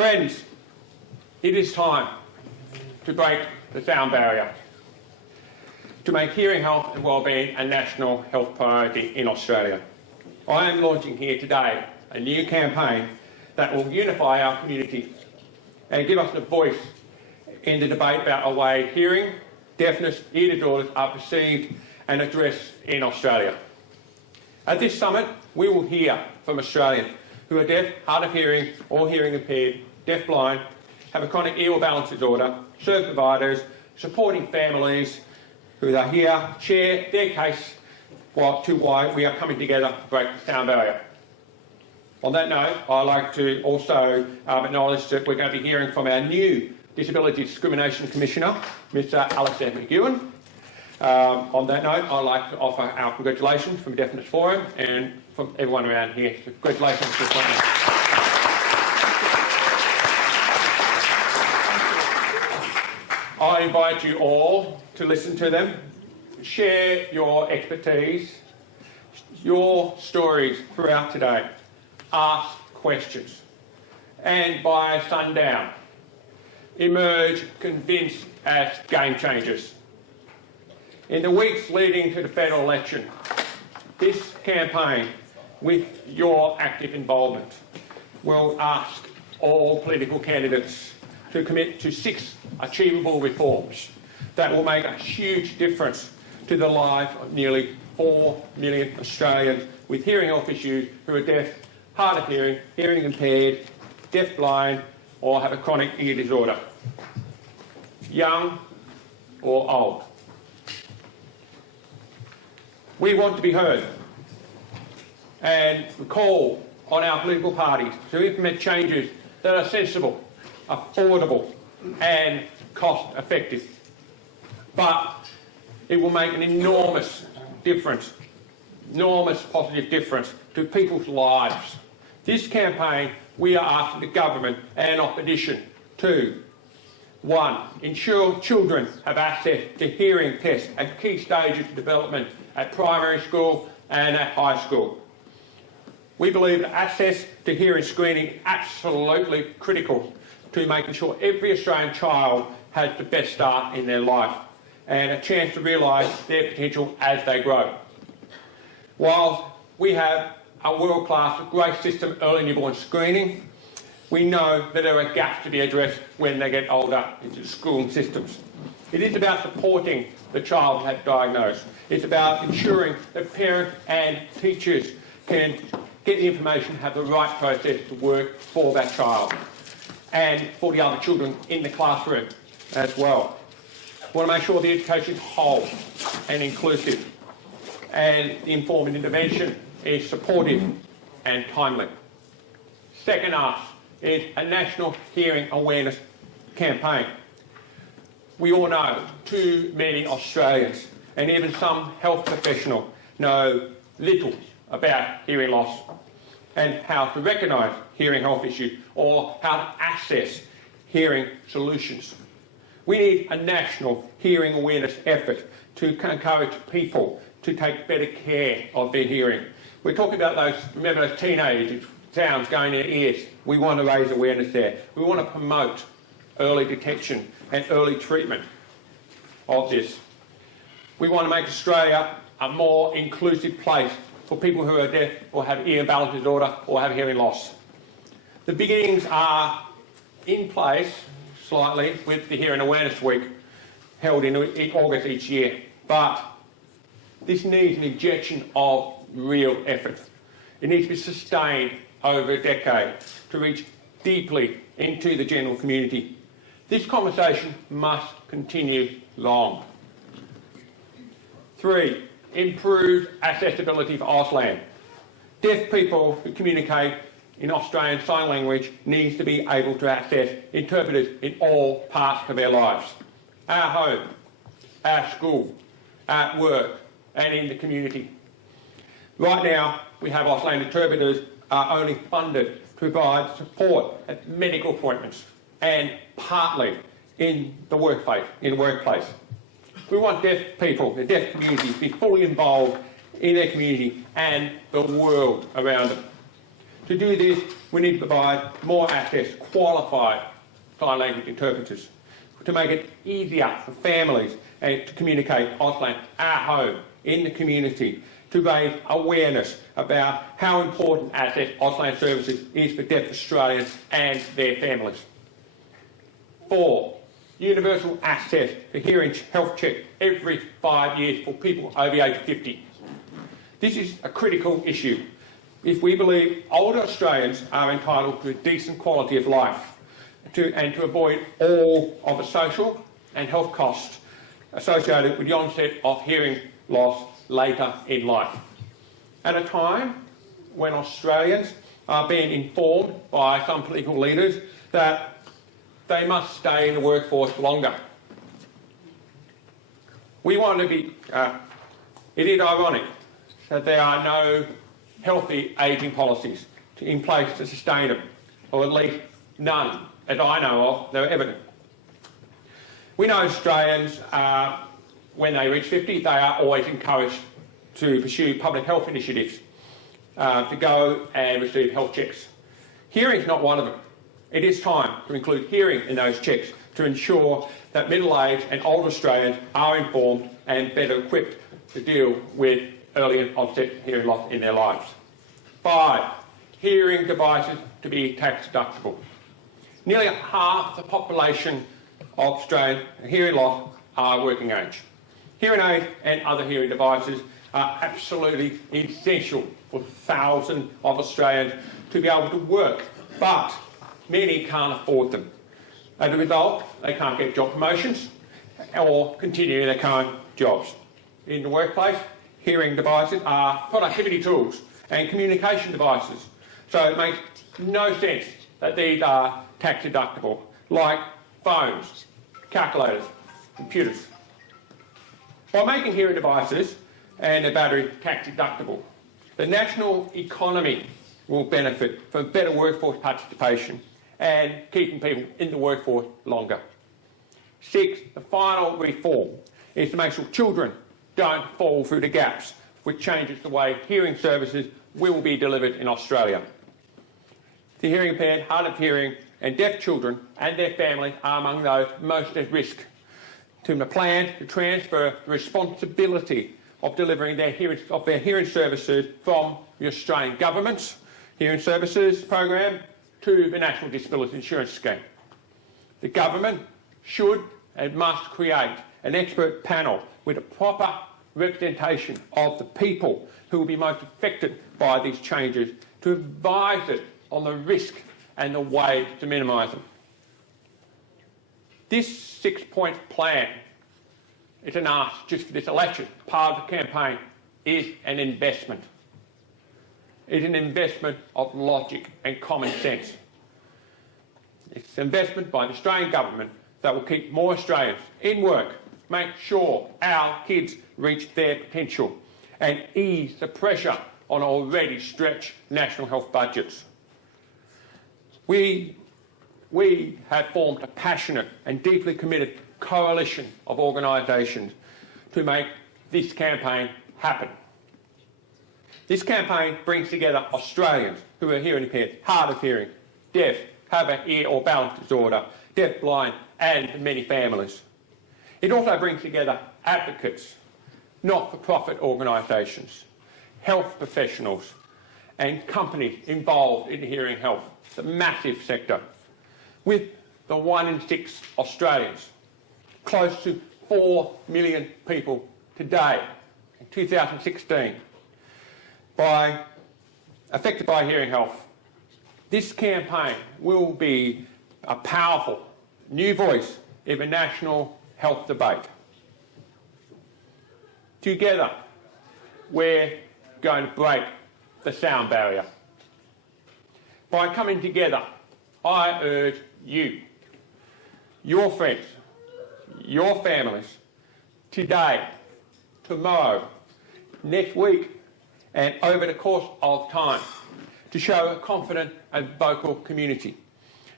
Friends, it is time to break the sound barrier, to make hearing health and wellbeing a national health priority in Australia. I am launching here today a new campaign that will unify our community and give us a voice in the debate about the way hearing, deafness, ear disorders are perceived and addressed in Australia. At this summit, we will hear from Australians who are deaf, hard of hearing or hearing impaired, deaf-blind, have a chronic ear or balance disorder, service providers, supporting families who are here, share their case to why we are coming together to break the sound barrier. On that note, I'd like to also acknowledge that we're going to be hearing from our new Disability Discrimination Commissioner, Mr Alistair McEwen. On that note, I'd like to offer our congratulations from Deafness Forum and from everyone around here. So congratulations to the appointment. I invite you all to listen to them, share your expertise, your stories throughout today, ask questions, and by sundown, emerge convinced as game changers. In the weeks leading to the federal election, this campaign, with your active involvement, will ask all political candidates to commit to 6 achievable reforms that will make a huge difference to the lives of nearly 4 million Australians with hearing health issues who are deaf, hard of hearing, hearing impaired, deaf-blind, or have a chronic ear disorder, young or old. We want to be heard and we call on our political parties to implement changes that are sensible, affordable and cost-effective. But it will make an enormous difference, enormous positive difference to people's lives. This campaign, we are asking the government and opposition to 1. Ensure children have access to hearing tests at key stages of development at primary school and at high school. We believe that access to hearing screening is absolutely critical to making sure every Australian child has the best start in their life and a chance to realise their potential as they grow. While we have a world-class, great system of early newborn screening, we know that there are gaps to be addressed when they get older into schooling systems. It is about supporting the child who has diagnosed. It's about ensuring that parents and teachers can get the information, have the right process to work for that child and for the other children in the classroom as well. We want to make sure the education is whole and inclusive and the informed intervention is supportive and timely. Second ask is a national hearing awareness campaign. We all know too many Australians and even some health professionals know little about hearing loss and how to recognise hearing health issues or how to access hearing solutions. We need a national hearing awareness effort to encourage people to take better care of their hearing. We're talking about those teenage sounds going in their ears. We want to raise awareness there. We want to promote early detection and early treatment of this. We want to make Australia a more inclusive place for people who are deaf or have ear balance disorder or have hearing loss. The beginnings are in place slightly with the Hearing Awareness Week held in August each year, but this needs an injection of real effort. It needs to be sustained over a decade to reach deeply into the general community. This conversation must continue long. 3. Improved accessibility for Auslan. Deaf people who communicate in Australian Sign Language needs to be able to access interpreters in all parts of their lives. Our home, our school, at work and in the community. Right now, we have Auslan interpreters are only funded to provide support at medical appointments and partly in the workplace. We want deaf people, the deaf community, to be fully involved in their community and the world around them, To do this, we need to provide more access to qualified sign language interpreters to make it easier for families and to communicate Auslan at home, in the community, to raise awareness about how important access Auslan services is for deaf Australians and their families. 4. Universal access to hearing health check every 5 years for people over the age of 50. This is a critical issue if we believe older Australians are entitled to a decent quality of life and to avoid all of the social and health costs associated with the onset of hearing loss later in life. At a time when Australians are being informed by some political leaders that they must stay in the workforce longer. We want to be, it is ironic that there are no healthy ageing policies in place to sustain them, or at least none, as I know of, that are evident. We know Australians, when they reach 50, they are always encouraged to pursue public health initiatives, to go and receive health checks. Hearing is not one of them. It is time to include hearing in those checks to ensure that middle-aged and older Australians are informed and better equipped to deal with early onset hearing loss in their lives. 5. Hearing devices to be tax deductible. Nearly half the population of Australians with hearing loss are working age. Hearing aids and other hearing devices are absolutely essential for thousands of Australians to be able to work, but many can't afford them. As a result, they can't get job promotions or continue their current jobs. In the workplace, hearing devices are productivity tools and communication devices, so it makes no sense that these are tax deductible, like phones, calculators, computers. By making hearing devices and their battery tax deductible, the national economy will benefit from better workforce participation and keeping people in the workforce longer. 6. The final reform is to make sure children don't fall through the gaps, which changes the way hearing services will be delivered in Australia. The hearing impaired, hard of hearing and deaf children and their families are among those most at risk. To the plan to transfer the responsibility of delivering their hearing services from the Australian Government's Hearing Services Program to the National Disability Insurance Scheme. The Government should and must create an expert panel with a proper representation of the people who will be most affected by these changes to advise it on the risk and the way to minimise them. This 6-point plan is an ask just for this election. Part of the campaign is an investment. It's an investment of logic and common sense. It's an investment by the Australian Government that will keep more Australians in work, make sure our kids reach their potential and ease the pressure on already stretched national health budgets. We have formed a passionate and deeply committed coalition of organisations to make this campaign happen. This campaign brings together Australians who are hearing impaired, hard of hearing, deaf, have an ear or balance disorder, deaf, blind, and many families. It also brings together advocates, not-for-profit organisations, health professionals, and companies involved in hearing health. It's a massive sector, with the 1 in 6 Australians, close to 4 million people today, in 2016, affected by hearing health. This campaign will be a powerful new voice in the national health debate. Together, we're going to break the sound barrier. By coming together, I urge you, your friends, your families, today, tomorrow, next week, and over the course of time, to show a confident and vocal community,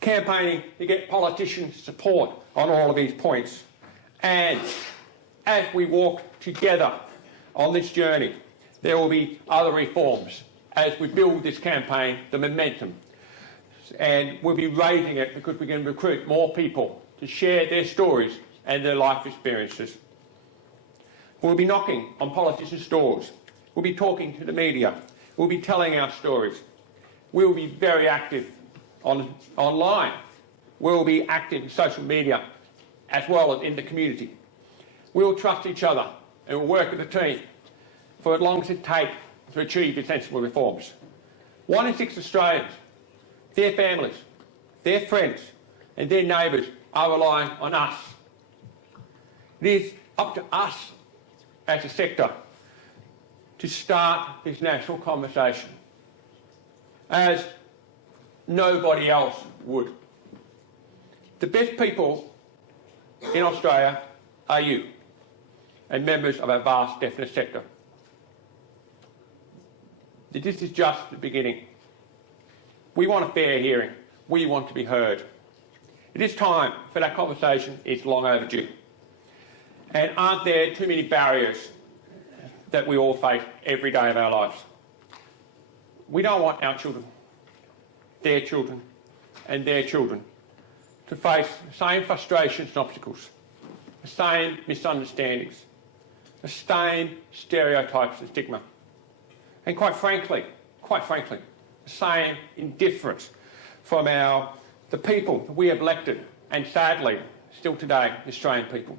campaigning to get politicians' support on all of these points. And as we walk together on this journey, there will be other reforms as we build this campaign, the momentum. And we'll be raising it because we can recruit more people to share their stories and their life experiences. We'll be knocking on politicians' doors. We'll be talking to the media. We'll be telling our stories. We'll be very active online. We'll be active in social media as well as in the community. We'll trust each other and we'll work as a team for as long as it takes to achieve these sensible reforms. 1 in 6 Australians, their families, their friends and their neighbours are relying on us. It is up to us as a sector to start this national conversation, as nobody else would. The best people in Australia are you and members of our vast deafness sector. This is just the beginning. We want a fair hearing. We want to be heard. It is time for that conversation. It's long overdue. And aren't there too many barriers that we all face every day of our lives? We don't want our children, their children and their children to face the same frustrations and obstacles, the same misunderstandings, the same stereotypes and stigma, and quite frankly, the same indifference from the people that we have elected, and sadly, still today, the Australian people.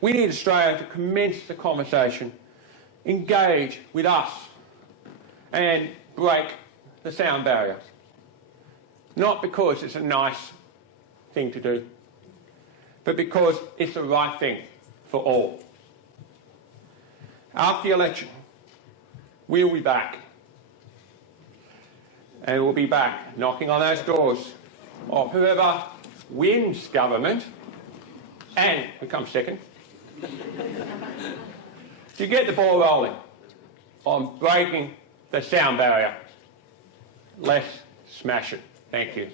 We need Australia to commence the conversation, engage with us, and break the sound barrier. Not because it's a nice thing to do, but because it's the right thing for all. After the election, we'll be back. And we'll be back knocking on those doors of whoever wins government and becomes second to get the ball rolling on breaking the sound barrier. Let's smash it. Thank you.